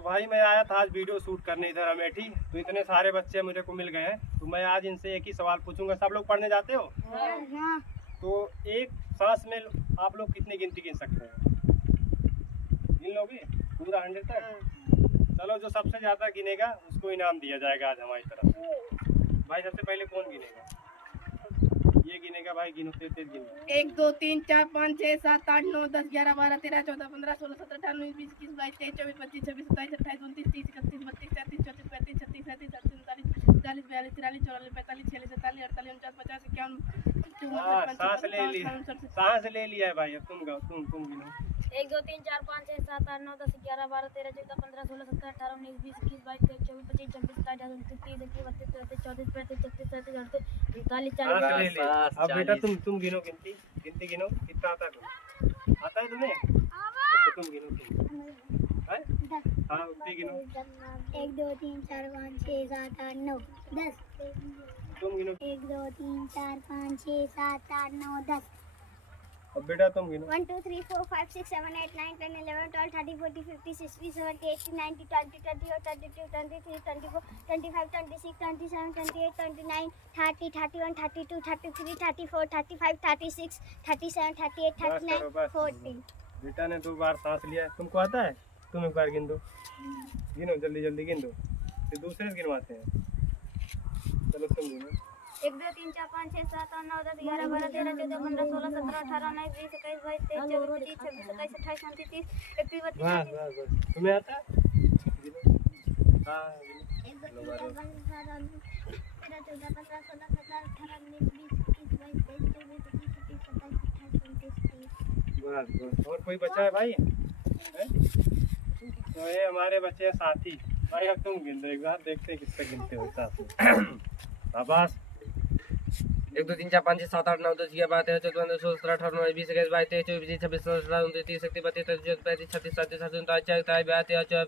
तो भाई मैं आया था आज वीडियो शूट करने इधर अमेठी। तो इतने सारे बच्चे मुझे को मिल गए हैं, तो मैं आज इनसे एक ही सवाल पूछूंगा। सब लोग पढ़ने जाते हो? हाँ। तो एक सांस में आप लोग कितनी गिनती गिन सकते हैं? गिन लोगे पूरा 100 तक? चलो, जो सबसे ज्यादा गिनेगा उसको इनाम दिया जाएगा आज हमारी तरफ से। भाई सबसे पहले कौन गिनेगा? ये गिनेगा भाई, गिनो तेज तेज गिनो। 1 2 3 4 5 6 7 8 9 10 11 12 13 14 15 16 17 18 19 20 21 22 23 24 25 26 27 28 29 30 31 32 33 34 35 36 37 38 39 40 41 42 43 44 45 46 47 48 49 50 51 सांस ले लिया, सांस ले लिया है भाई। अब तुम गाओ, तुम गिनो। 1 2 3 4 5 6 7 8 9 10 11 12 13 14 15 16 17 18 19 20 21 22 23 24 25 26 27 28 29 30 31 32 33 34 35 36 37 38 39 40 सांस ले लिया। अब बेटा तुम गिनो, गिनती गिनो। कितना आता है तुम्हें? आता है तुम्हें? अच्छा तुम गिनो, तुम हाँ उतनी गिनो। 1 2 3 4 5 6 7 8 9 10। तुम गिनो। 1 2 3 4 5 6 7 8 9 10। अब बेटा तुम गिनो। 1 2 3 4 5 6 7 8 9 10 11 12 13 14 15 16 17 18 19 20 21 22 23 24 25 26 27 28 29 30 31 32 33 34 35 36 37 38 39 40। बेटा ने 2 बार सांस लिया है। तुमको आता है? तुम एक बार गिन दो, गिनो जल्दी जल्दी गिन दो, फिर दूसरे से गिनवाते हैं। चलो तुम गिनो। 1 2 3 4 5 6 7 8 9 10 11 12 13 14 15 16 17 18 19 20 21 22 23 24 25 26 27 28 29 30 31 32 बस तुम्हें आता है? गिनो। हाँ गिनो। 1 2 3 4 5 6 7 8 9 10 11 12 13 14 15 16 17 18 19 20 21 22 23 24 25 26 27 28 29 30। बस और कोई बचा है भाई? है? तो ये हमारे बच्चे हैं साथी। भाई अब तुम गिन दो एक बार, देखते हैं किससे गिनते हो साथ में। आवाज 1 2 3 4 5 6 7 8 9 10 11 12 13 14 15 16 17 18 19 20 21 22 23 24 26 27 28 29 30 31 32 33 34 35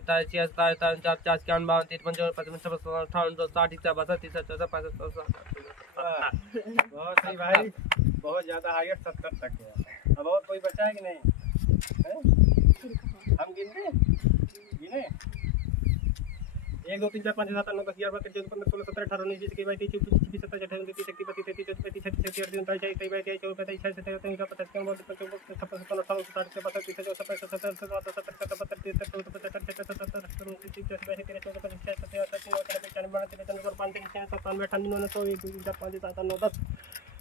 36 37 38 39 40 41 42 43 44 45 46 47 48 55 बहुत सही भाई, बहुत ज्यादा हाइट 70 तक है। अब और कोई बचा है कि नहीं? है? हम गिन दें? गिने 1 2 3 4 5 6 7 8 9 10 11 12 13 14 15 16 17 18 19 20 21 22 23 24 27 28 29 30 31 32 33 34 35 36 37 38 39 40 41 42 43 44 45 46 47 48